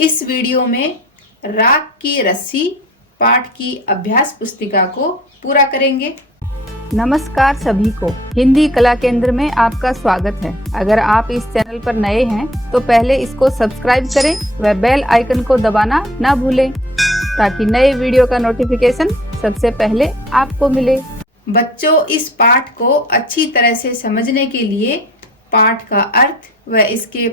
इस वीडियो में राख की रस्सी पाठ की अभ्यास पुस्तिका को पूरा करेंगे। नमस्कार सभी को, हिंदी कला केंद्र में आपका स्वागत है। अगर आप इस चैनल पर नए हैं तो पहले इसको सब्सक्राइब करें व बेल आइकन को दबाना ना भूलें ताकि नए वीडियो का नोटिफिकेशन सबसे पहले आपको मिले। बच्चों, इस पाठ को अच्छी तरह से समझने के लिए पाठ का अर्थ व इसके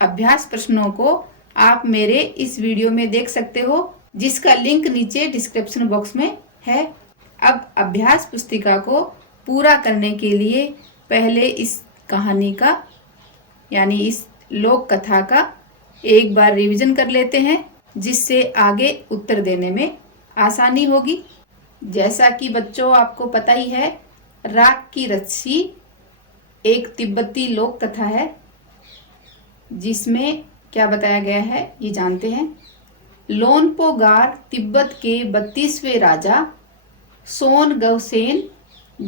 अभ्यास प्रश्नों को आप मेरे इस वीडियो में देख सकते हो, जिसका लिंक नीचे डिस्क्रिप्शन बॉक्स में है। अब अभ्यास पुस्तिका को पूरा करने के लिए पहले इस कहानी का यानी इस लोक कथा का एक बार रिवीजन कर लेते हैं, जिससे आगे उत्तर देने में आसानी होगी। जैसा कि बच्चों आपको पता ही है, राख की रस्सी एक तिब्बती लोक कथा है, जिसमें क्या बताया गया है ये जानते हैं। लोनपोगार तिब्बत के 32वें राजा सोन गवसेन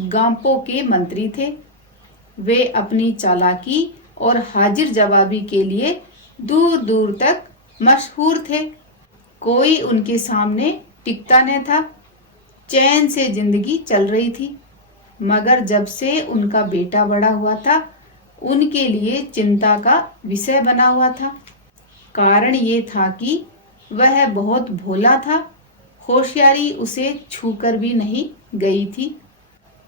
गांपो के मंत्री थे। वे अपनी चालाकी और हाजिर जवाबी के लिए दूर दूर तक मशहूर थे। कोई उनके सामने टिकता न था। चैन से जिंदगी चल रही थी, मगर जब से उनका बेटा बड़ा हुआ था, उनके लिए चिंता का विषय बना हुआ था। कारण ये था कि वह बहुत भोला था। होशियारी उसे छूकर भी नहीं गई थी।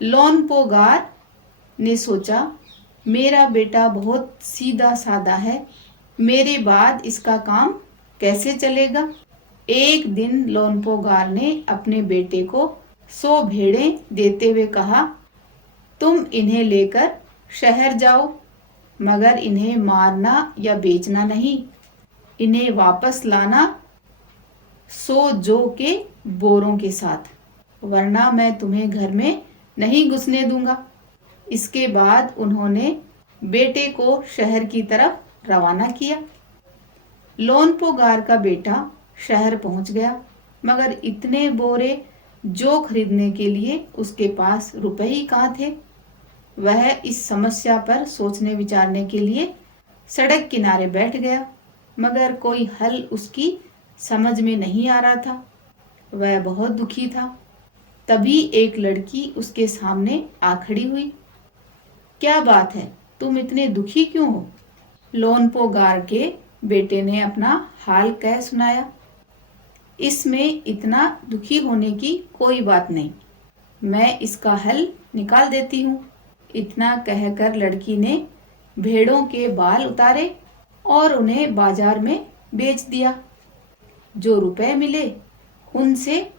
लोनपोगार ने सोचा, मेरा बेटा बहुत सीधा साधा है, मेरे बाद इसका काम कैसे चलेगा। एक दिन लोनपोगार ने अपने बेटे को 100 भेड़ें देते हुए कहा, तुम इन्हें लेकर शहर जाओ, मगर इन्हें मारना या बेचना नहीं। इन्हें वापस लाना 100 जौ के बोरों के साथ, वरना मैं तुम्हें घर में नहीं घुसने दूंगा। इसके बाद उन्होंने बेटे को शहर की तरफ रवाना किया। लोनपोगार का बेटा शहर पहुंच गया, मगर इतने बोरे जौ खरीदने के लिए उसके पास रुपए ही कहाँ थे। वह इस समस्या पर सोचने विचारने के लिए सड़क किनारे बैठ गया, मगर कोई हल उसकी समझ में नहीं आ रहा था। वह बहुत दुखी था। तभी एक लड़की उसके सामने आ खड़ी हुई। क्या बात है, तुम इतने दुखी क्यों हो? लोनपोगार के बेटे ने अपना हाल कह सुनाया। इसमें इतना दुखी होने की कोई बात नहीं, मैं इसका हल निकाल देती हूँ। इतना कहकर लड़की ने भेड़ों के बाल उतारे और उन्हें बाजार में बेच दिया। जो रुपए मिले उनसे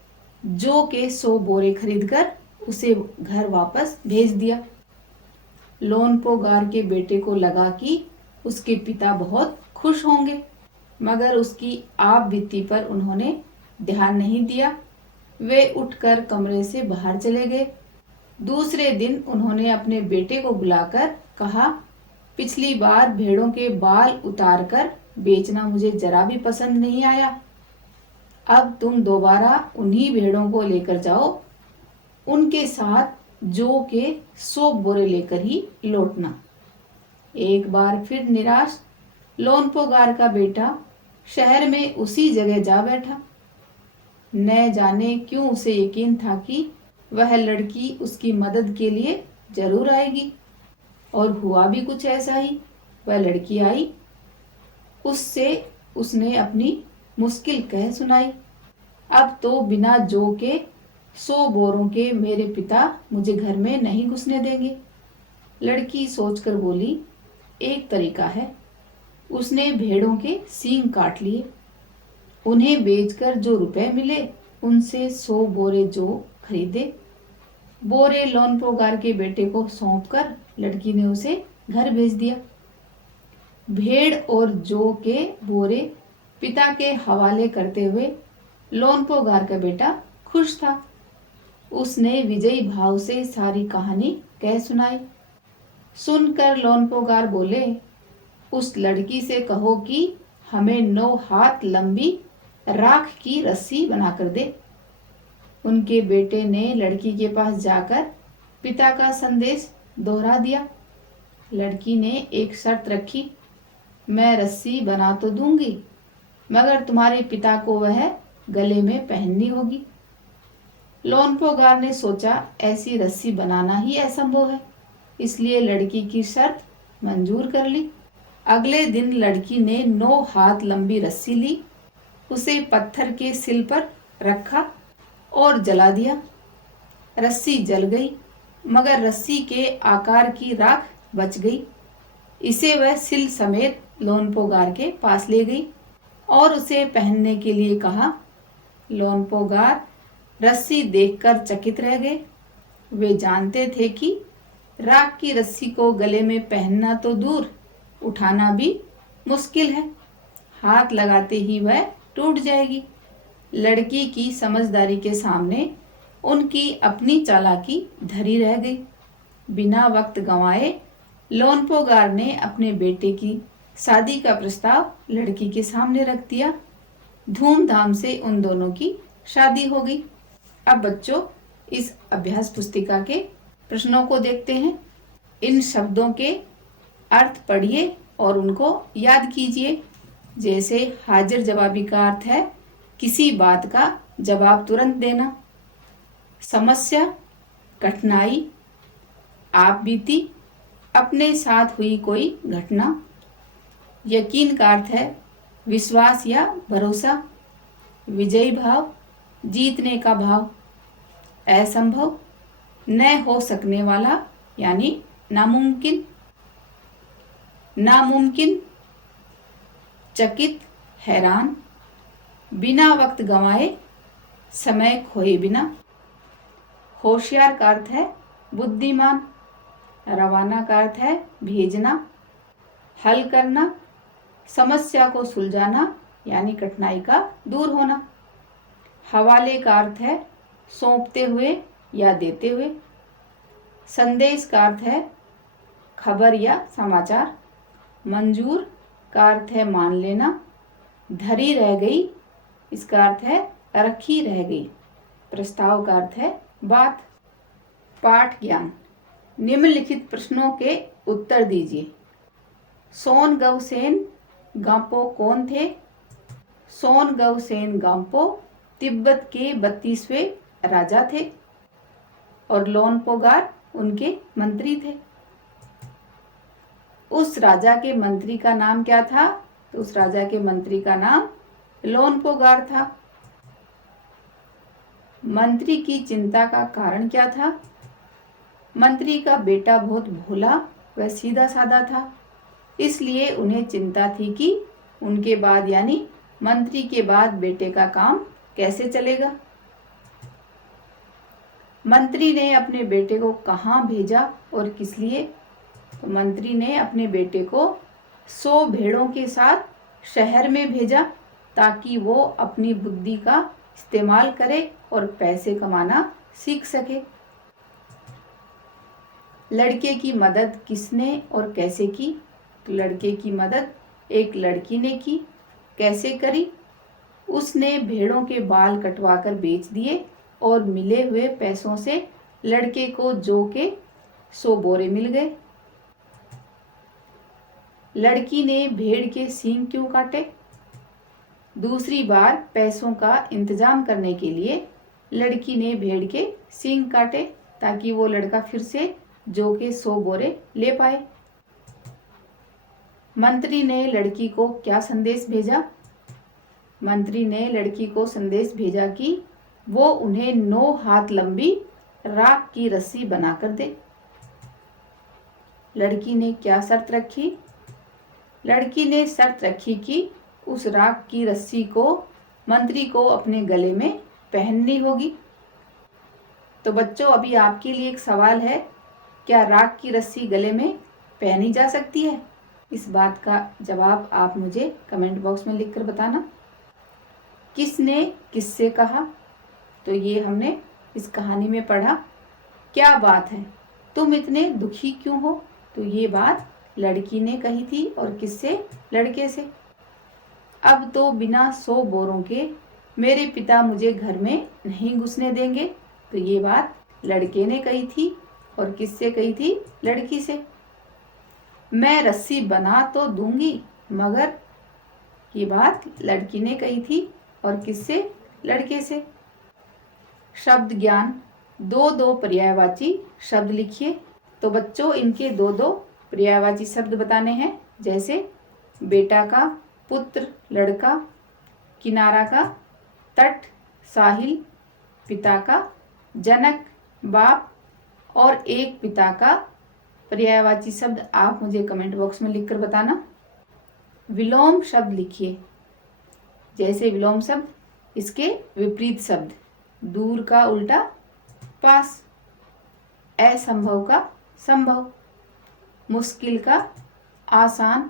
जौ के 100 बोरे खरीदकर उसे घर वापस भेज दिया। लोनपोगार के बेटे को लगा कि उसके पिता बहुत खुश होंगे, मगर उसकी आप बीती पर उन्होंने ध्यान नहीं दिया। वे उठकर कमरे से बाहर चले गए। दूसरे दिन उन्होंने अपने बेटे को बुलाकर कहा, पिछली बार भेड़ों के बाल उतारकर बेचना मुझे जरा भी पसंद नहीं आया। अब तुम दोबारा उन्हीं भेड़ों को लेकर जाओ, उनके साथ जौ के 100 बोरे लेकर ही लौटना। एक बार फिर निराश लोनपोगार का बेटा शहर में उसी जगह जा बैठा। न जाने क्यों उसे यकीन था कि वह लड़की उसकी मदद के लिए जरूर आएगी, और हुआ भी कुछ ऐसा ही। वह लड़की आई। उससे उसने अपनी मुश्किल कह सुनाई। अब तो बिना जौ के 100 बोरों के मेरे पिता मुझे घर में नहीं घुसने देंगे। लड़की सोचकर बोली, एक तरीका है। उसने भेड़ों के सींग काट लिए। उन्हें बेचकर जो रुपए मिले उनसे 100 बोरे जौ खरीदे। बोरे लोनपोगार के बेटे को सौंपकर लड़की ने उसे घर भेज दिया। भेड़ और जौ के बोरे पिता के हवाले करते हुए लोनपोगार का बेटा खुश था। उसने विजयी भाव से सारी कहानी कह सुनाई। सुनकर लोनपोगार बोले, उस लड़की से कहो कि हमें 9 हाथ लंबी राख की रस्सी बनाकर दे। उनके बेटे ने लड़की के पास जाकर पिता का संदेश दोहरा दिया। लड़की ने एक शर्त रखी, मैं रस्सी बना तो दूंगी, मगर तुम्हारे पिता को वह गले में पहननी होगी। लोनपोगार ने सोचा ऐसी रस्सी बनाना ही असंभव है, इसलिए लड़की की शर्त मंजूर कर ली। अगले दिन लड़की ने 9 हाथ लंबी रस्सी ली, उसे पत्थर के सिल पर रखा और जला दिया। रस्सी जल गई, मगर रस्सी के आकार की राख बच गई। इसे वह सिल समेत लोनपोगार के पास ले गई और उसे पहनने के लिए कहा। लोनपोगार रस्सी देखकर चकित रह गए। वे जानते थे कि राख की रस्सी को गले में पहनना तो दूर, उठाना भी मुश्किल है। हाथ लगाते ही वह टूट जाएगी। लड़की की समझदारी के सामने उनकी अपनी चालाकी धरी रह गई। बिना वक्त गंवाए लोनपोगार ने अपने बेटे की शादी का प्रस्ताव लड़की के सामने रख दिया। धूमधाम से उन दोनों की शादी हो गई। अब बच्चों, इस अभ्यास पुस्तिका के प्रश्नों को देखते हैं। इन शब्दों के अर्थ पढ़िए और उनको याद कीजिए। जैसे हाजिर जवाबी का अर्थ है किसी बात का जवाब तुरंत देना। समस्या, कठिनाई, आप बीती, अपने साथ हुई कोई घटना। यकीन का अर्थ है विश्वास या भरोसा। विजयी भाव, जीतने का भाव। असंभव, न हो सकने वाला यानी नामुमकिन। नामुमकिन, चकित, हैरान। बिना वक्त गंवाए, समय खोए बिना। होशियार का अर्थ है बुद्धिमान। रवाना का अर्थ है भेजना। हल करना, समस्या को सुलझाना यानी कठिनाई का दूर होना। हवाले का अर्थ है सौंपते हुए या देते हुए। संदेश का अर्थ है खबर या समाचार। मंजूर का अर्थ है मान लेना। धरी रह गई, इसका अर्थ है रखी रह गई। प्रस्ताव का अर्थ है बात। पाठ ज्ञान। निम्नलिखित प्रश्नों के उत्तर दीजिए। सोन गवसेन गांपो कौन थे? सोन गवसेन गांपो तिब्बत के 32वें राजा थे और लोनपोगार उनके मंत्री थे। उस राजा के मंत्री का नाम क्या था? तो उस राजा के मंत्री का नाम लोनपोगार था। मंत्री की चिंता का कारण क्या था? मंत्री का बेटा बहुत भोला व सीधा साधा था, इसलिए उन्हें चिंता थी कि उनके बाद यानी मंत्री के बाद बेटे का काम कैसे चलेगा। मंत्री ने अपने बेटे को कहाँ भेजा और किस लिए? तो मंत्री ने अपने बेटे को 100 भेड़ों के साथ शहर में भेजा ताकि वो अपनी बुद्धि का इस्तेमाल करे और पैसे कमाना सीख सके। लड़के की मदद किसने और कैसे की? तो लड़के की मदद एक लड़की ने की। कैसे करी? उसने भेड़ों के बाल कटवाकर बेच दिए और मिले हुए पैसों से लड़के को जौ के 100 बोरे मिल गए। लड़की ने भेड़ के सींग क्यों काटे? दूसरी बार पैसों का इंतजाम करने के लिए लड़की ने भेड़ के सींग काटे ताकि वो लड़का फिर से जौ के 100 बोरे ले पाए। मंत्री ने लड़की को क्या संदेश भेजा? मंत्री ने लड़की को संदेश भेजा कि वो उन्हें 9 हाथ लंबी राख की रस्सी बनाकर दे। लड़की ने क्या शर्त रखी? लड़की ने शर्त रखी कि उस राख की रस्सी को मंत्री को अपने गले में पहननी होगी। तो बच्चों, अभी आपके लिए एक सवाल है, क्या राख की रस्सी गले में पहनी जा सकती है? इस बात का जवाब आप मुझे कमेंट बॉक्स में लिखकर बताना। किसने किससे कहा? तो ये हमने इस कहानी में पढ़ा। क्या बात है, तुम इतने दुखी क्यों हो? तो ये बात लड़की ने कही थी और किससे? लड़के से। अब तो बिना 100 बोरों के मेरे पिता मुझे घर में नहीं घुसने देंगे। तो ये बात लड़के ने कही थी और किससे कही थी? लड़की से। मैं रस्सी बना तो दूंगी, मगर ये बात लड़की ने कही थी और किससे? लड़के से। शब्द ज्ञान, दो दो पर्यायवाची शब्द लिखिए। तो बच्चों इनके दो दो पर्यायवाची शब्द बताने हैं, जैसे बेटा का, पुत्र लड़का, किनारा का, तट साहिल, पिता का, जनक बाप, और एक पिता का पर्यायवाची शब्द आप मुझे कमेंट बॉक्स में लिखकर बताना। विलोम शब्द लिखिए, जैसे विलोम शब्द, इसके विपरीत शब्द, दूर का उल्टा पास, असंभव का संभव, मुश्किल का आसान,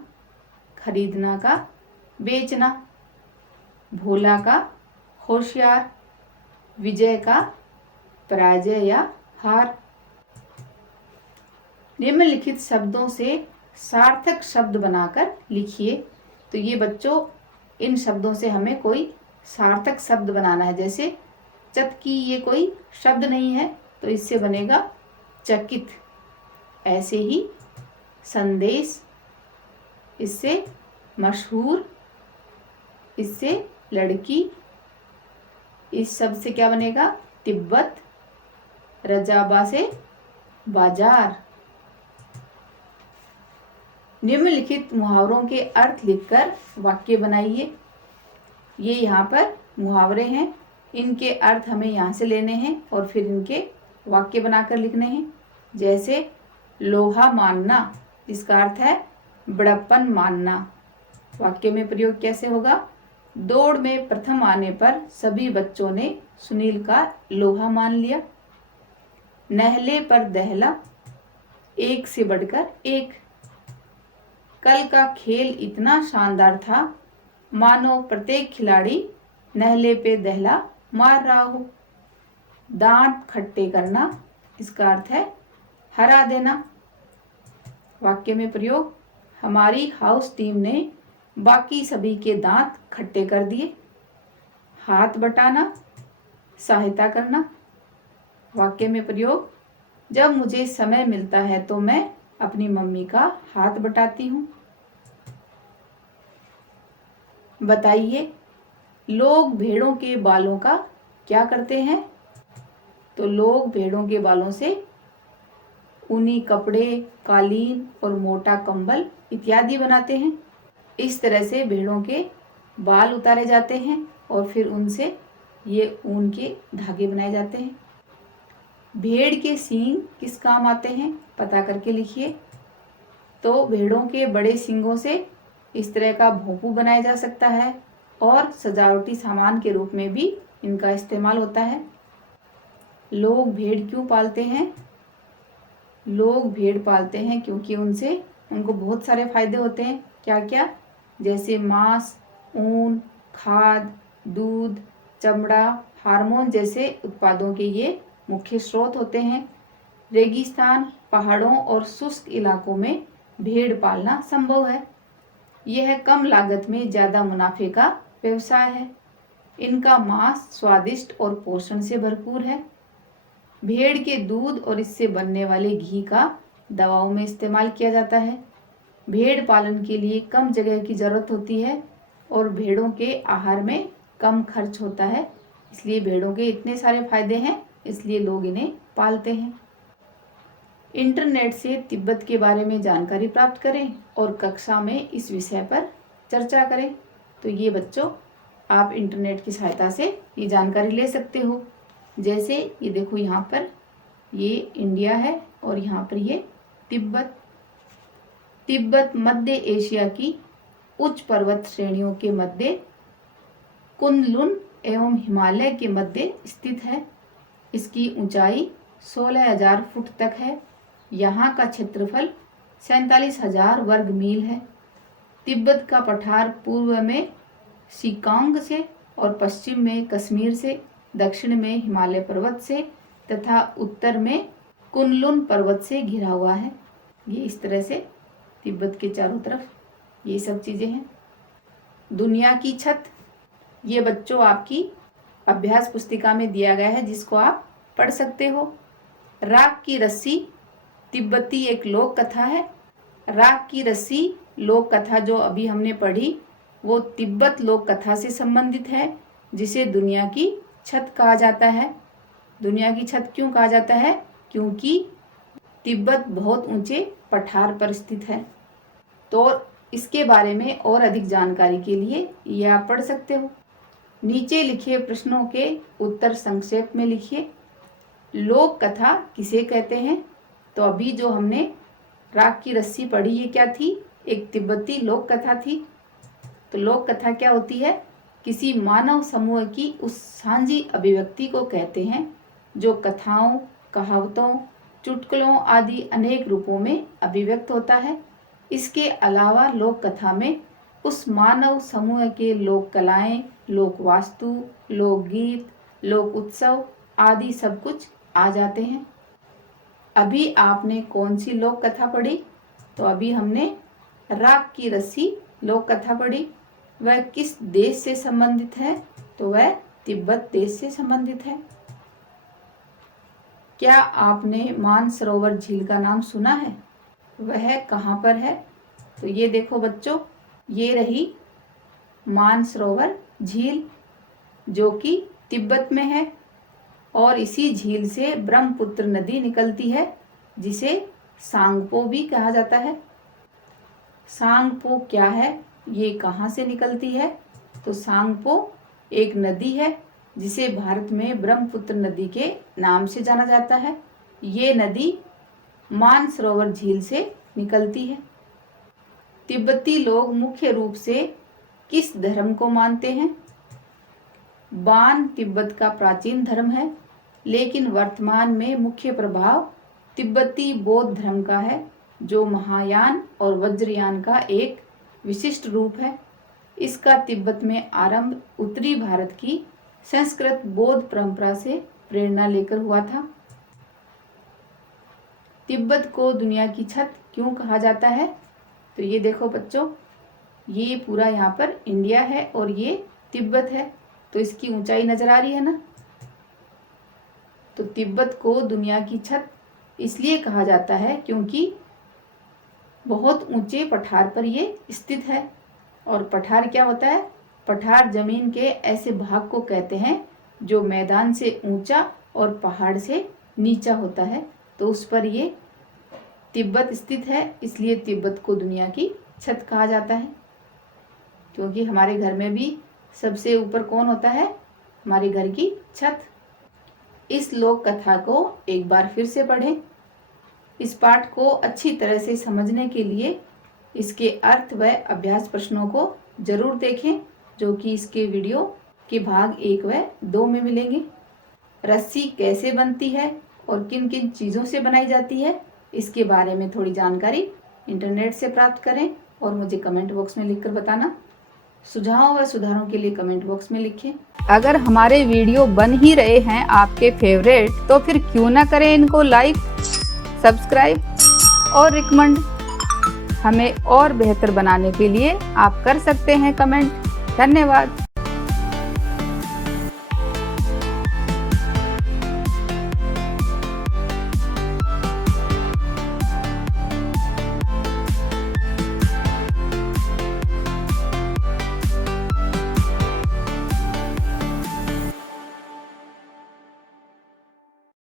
खरीदना का बेचना, भोला का होशियार, विजय का पराजय या हार। निम्नलिखित शब्दों से सार्थक शब्द बनाकर लिखिए। तो ये बच्चों इन शब्दों से हमें कोई सार्थक शब्द बनाना है। जैसे चतकी, ये कोई शब्द नहीं है, तो इससे बनेगा चकित। ऐसे ही संदेश, इससे मशहूर, इससे लड़की, इस शब्द से क्या बनेगा? तिब्बत। रजाबा से बाजार। निम्नलिखित मुहावरों के अर्थ लिखकर वाक्य बनाइए। ये यहाँ पर मुहावरे हैं, इनके अर्थ हमें यहाँ से लेने हैं और फिर इनके वाक्य बनाकर लिखने हैं। जैसे लोहा मानना, इसका अर्थ है बड़प्पन मानना। वाक्य में प्रयोग कैसे होगा? दौड़ में प्रथम आने पर सभी बच्चों ने सुनील का लोहा मान लिया। नहले पर दहला, एक से बढ़कर एक। कल का खेल इतना शानदार था, मानो प्रत्येक खिलाड़ी नहले पे दहला मार रहा हो। दांत खट्टे करना, इसका अर्थ है हरा देना। वाक्य में प्रयोग, हमारी हाउस टीम ने बाकी सभी के दांत खट्टे कर दिए। हाथ बटाना, सहायता करना। वाक्य में प्रयोग, जब मुझे समय मिलता है तो मैं अपनी मम्मी का हाथ बटाती हूँ। बताइए, लोग भेड़ों के बालों का क्या करते हैं? तो लोग भेड़ों के बालों से ऊनी कपड़े, कालीन और मोटा कंबल इत्यादि बनाते हैं। इस तरह से भेड़ों के बाल उतारे जाते हैं और फिर उनसे ये ऊन के धागे बनाए जाते हैं। भेड़ के सींग किस काम आते हैं? पता करके लिखिए। तो भेड़ों के बड़े सींगों से इस तरह का भोंपू बनाया जा सकता है और सजावटी सामान के रूप में भी इनका इस्तेमाल होता है। लोग भेड़ क्यों पालते हैं? लोग भेड़ पालते हैं क्योंकि उनसे उनको बहुत सारे फायदे होते हैं। क्या क्या? जैसे मांस, ऊन, खाद, दूध, चमड़ा, हार्मोन जैसे उत्पादों के ये मुख्य स्रोत होते हैं। रेगिस्तान, पहाड़ों और शुष्क इलाकों में भेड़ पालना संभव है। यह कम लागत में ज़्यादा मुनाफे का व्यवसाय है। इनका मांस स्वादिष्ट और पोषण से भरपूर है। भेड़ के दूध और इससे बनने वाले घी का दवाओं में इस्तेमाल किया जाता है। भेड़ पालन के लिए कम जगह की जरूरत होती है और भेड़ों के आहार में कम खर्च होता है, इसलिए भेड़ों के इतने सारे फायदे हैं, इसलिए लोग इन्हें पालते हैं। इंटरनेट से तिब्बत के बारे में जानकारी प्राप्त करें और कक्षा में इस विषय पर चर्चा करें। तो ये बच्चों आप इंटरनेट की सहायता से ये जानकारी ले सकते हो। जैसे ये देखो, यहाँ पर ये इंडिया है और यहाँ पर ये तिब्बत। तिब्बत मध्य एशिया की उच्च पर्वत श्रेणियों के मध्य कुनलुन एवं हिमालय के मध्य स्थित है। इसकी ऊंचाई 16,000 फुट तक है। यहाँ का क्षेत्रफल 47,000 वर्ग मील है। तिब्बत का पठार पूर्व में शिकांग से और पश्चिम में कश्मीर से, दक्षिण में हिमालय पर्वत से तथा उत्तर में कुनलुन पर्वत से घिरा हुआ है। ये इस तरह से तिब्बत के चारों तरफ ये सब चीज़ें हैं। दुनिया की छत, ये बच्चों आपकी अभ्यास पुस्तिका में दिया गया है, जिसको आप पढ़ सकते हो। राख की रस्सी तिब्बती एक लोक कथा है। राख की रस्सी लोक कथा जो अभी हमने पढ़ी वो तिब्बत लोक कथा से संबंधित है, जिसे दुनिया की छत कहा जाता है। दुनिया की छत क्यों कहा जाता है? क्योंकि तिब्बत बहुत ऊंचे पठार पर स्थित है। तो इसके बारे में और अधिक जानकारी के लिए ये आप पढ़ सकते हो। नीचे लिखे प्रश्नों के उत्तर संक्षेप में लिखिए। लोक कथा किसे कहते हैं? तो अभी जो हमने राख की रस्सी पढ़ी, ये क्या थी? एक तिब्बती लोक कथा थी। तो लोक कथा क्या होती है? किसी मानव समूह की उस साझी अभिव्यक्ति को कहते हैं जो कथाओं, कहावतों, चुटकुलों आदि अनेक रूपों में अभिव्यक्त होता है। इसके अलावा लोक कथा में उस मानव समूह के लोक कलाएं, लोक वास्तु, लोकगीत, लोक उत्सव आदि सब कुछ आ जाते हैं। अभी आपने कौन सी लोक कथा पढ़ी? तो अभी हमने राख की रस्सी लोक कथा पढ़ी। वह किस देश से संबंधित है? तो वह तिब्बत देश से संबंधित है। क्या आपने मानसरोवर झील का नाम सुना है? वह कहाँ पर है? तो ये देखो बच्चों, ये रही मानसरोवर झील, जो कि तिब्बत में है। और इसी झील से ब्रह्मपुत्र नदी निकलती है, जिसे सांगपो भी कहा जाता है। सांगपो क्या है? ये कहाँ से निकलती है? तो सांगपो एक नदी है, जिसे भारत में ब्रह्मपुत्र नदी के नाम से जाना जाता है। ये नदी मानसरोवर झील से निकलती है। तिब्बती लोग मुख्य रूप से किस धर्म को मानते हैं? बान तिब्बत का प्राचीन धर्म है, लेकिन वर्तमान में मुख्य प्रभाव तिब्बती बौद्ध धर्म का है, जो महायान और वज्रयान का एक विशिष्ट रूप है। इसका तिब्बत में आरंभ उत्तरी भारत की संस्कृत बौद्ध परंपरा से प्रेरणा लेकर हुआ था। तिब्बत को दुनिया की छत क्यों कहा जाता है? तो ये देखो बच्चों, ये पूरा यहाँ पर इंडिया है और ये तिब्बत है, तो इसकी ऊंचाई नजर आ रही है ना। तो तिब्बत को दुनिया की छत इसलिए कहा जाता है क्योंकि बहुत ऊंचे पठार पर ये स्थित है। और पठार क्या होता है? पठार जमीन के ऐसे भाग को कहते हैं जो मैदान से ऊंचा और पहाड़ से नीचा होता है। तो उस पर ये तिब्बत स्थित है, इसलिए तिब्बत को दुनिया की छत कहा जाता है। क्योंकि हमारे घर में भी सबसे ऊपर कौन होता है? हमारे घर की छत। इस लोक कथा को एक बार फिर से पढ़ें। इस पाठ को अच्छी तरह से समझने के लिए इसके अर्थ व अभ्यास प्रश्नों को जरूर देखें, जो कि इसके वीडियो के भाग 1 व 2 में मिलेंगे। रस्सी कैसे बनती है और किन किन चीज़ों से बनाई जाती है, इसके बारे में थोड़ी जानकारी इंटरनेट से प्राप्त करें और मुझे कमेंट बॉक्स में लिखकर बताना। सुझावों व सुधारों के लिए कमेंट बॉक्स में लिखें। अगर हमारे वीडियो बन ही रहे हैं आपके फेवरेट, तो फिर क्यों ना करें इनको लाइक, सब्सक्राइब और रिकमेंड। हमें और बेहतर बनाने के लिए आप कर सकते हैं कमेंट। धन्यवाद।